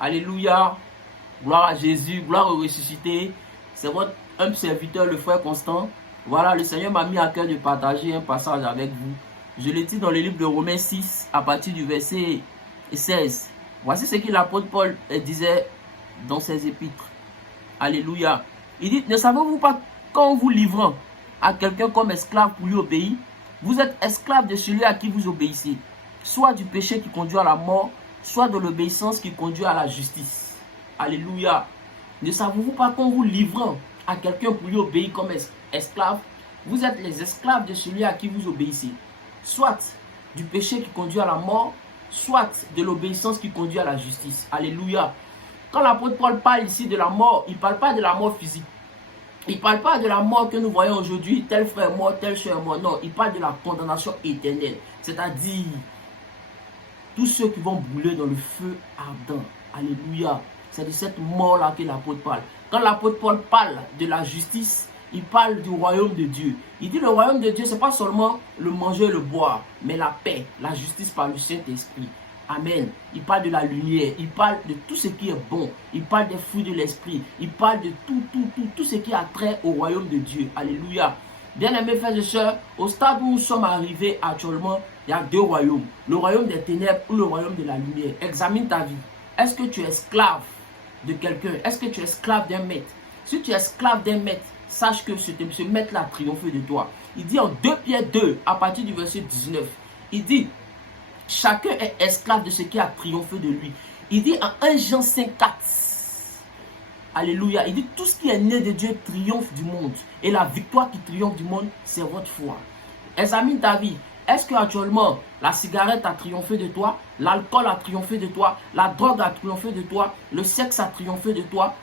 Alléluia. Gloire à Jésus, gloire au ressuscité. C'est votre humble serviteur, le frère Constant. Voilà, le Seigneur m'a mis à cœur de partager un passage avec vous. Je le dis dans le livre de Romains 6, à partir du verset 16. Voici ce que l'apôtre Paul disait dans ses épîtres. Alléluia. Il dit, ne savez-vous pas qu'en vous livrant à quelqu'un comme esclave pour lui obéir, vous êtes esclave de celui à qui vous obéissez, soit du péché qui conduit à la mort, soit de l'obéissance qui conduit à la justice. Alléluia. Ne savez-vous pas qu'en vous livrant à quelqu'un pour lui obéir comme esclave, vous êtes les esclaves de celui à qui vous obéissez, soit du péché qui conduit à la mort, soit de l'obéissance qui conduit à la justice. Alléluia. Quand l'apôtre Paul parle ici de la mort, il ne parle pas de la mort physique. Il ne parle pas de la mort que nous voyons aujourd'hui, tel frère mort, tel soeur mort. Non, il parle de la condamnation éternelle. C'est-à-dire, tous ceux qui vont brûler dans le feu ardent. Alléluia. C'est de cette mort-là que l'apôtre parle. Quand l'apôtre Paul parle de la justice, il parle du royaume de Dieu. Il dit le royaume de Dieu, ce n'est pas seulement le manger et le boire, mais la paix, la justice par le Saint-Esprit. Amen. Il parle de la lumière, il parle de tout ce qui est bon, il parle des fruits de l'esprit, il parle de tout ce qui a trait au royaume de Dieu. Alléluia. Bien-aimés frères et sœurs, au stade où nous sommes arrivés actuellement, il y a deux royaumes. Le royaume des ténèbres ou le royaume de la lumière. Examine ta vie. Est-ce que tu es esclave de quelqu'un? Est-ce que tu es esclave d'un maître? Si tu es esclave d'un maître, sache que ce maître-là a triomphé de toi. Il dit en 2 Pierre 2, à partir du verset 19, il dit, chacun est esclave de ce qui a triomphé de lui. Il dit en 1 Jean 5, 4, alléluia, il dit tout ce qui est né de Dieu triomphe du monde. Et la victoire qui triomphe du monde, c'est votre foi. Examine ta vie. Est-ce que actuellement la cigarette a triomphé de toi? L'alcool a triomphé de toi? La drogue a triomphé de toi? Le sexe a triomphé de toi?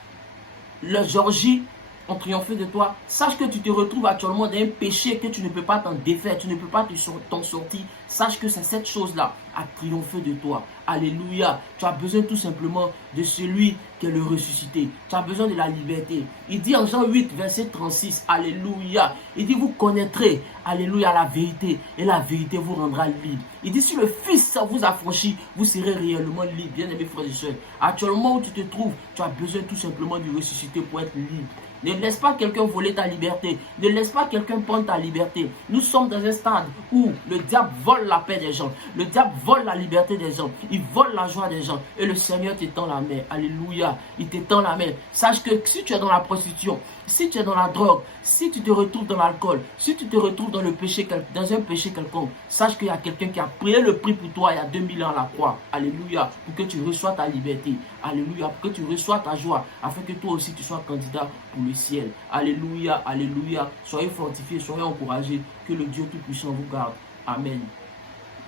Les orgies ont triomphé de toi? Sache que tu te retrouves actuellement dans un péché que tu ne peux pas t'en défaire, tu ne peux pas t'en sortir. Sache que c'est cette chose-là a triomphé de toi. Alléluia. Tu as besoin tout simplement de celui qui est le ressuscité. Tu as besoin de la liberté. Il dit en Jean 8, verset 36, alléluia. Il dit vous connaîtrez, alléluia, la vérité et la vérité vous rendra libre. Il dit si le Fils vous affranchit, vous serez réellement libre. Bien-aimés frères et sœurs, actuellement où tu te trouves, tu as besoin tout simplement du ressuscité pour être libre. Ne laisse pas quelqu'un voler ta liberté. Ne laisse pas quelqu'un prendre ta liberté. Nous sommes dans un stade où le diable vole la paix des gens. Le diable vole la liberté des gens. Il vole la joie des gens. Et le Seigneur t'étend la main. Alléluia. Il t'étend la main. Sache que si tu es dans la prostitution, si tu es dans la drogue, si tu te retrouves dans l'alcool, si tu te retrouves dans le péché, dans un péché quelconque, sache qu'il y a quelqu'un qui a payé le prix pour toi il y a 2000 ans à la croix. Alléluia. Pour que tu reçoives ta liberté. Alléluia. Pour que tu reçoives ta joie. Afin que toi aussi tu sois candidat pour le ciel. Alléluia. Alléluia. Soyez fortifiés, soyez encouragés. Que le Dieu Tout-Puissant vous garde. Amen.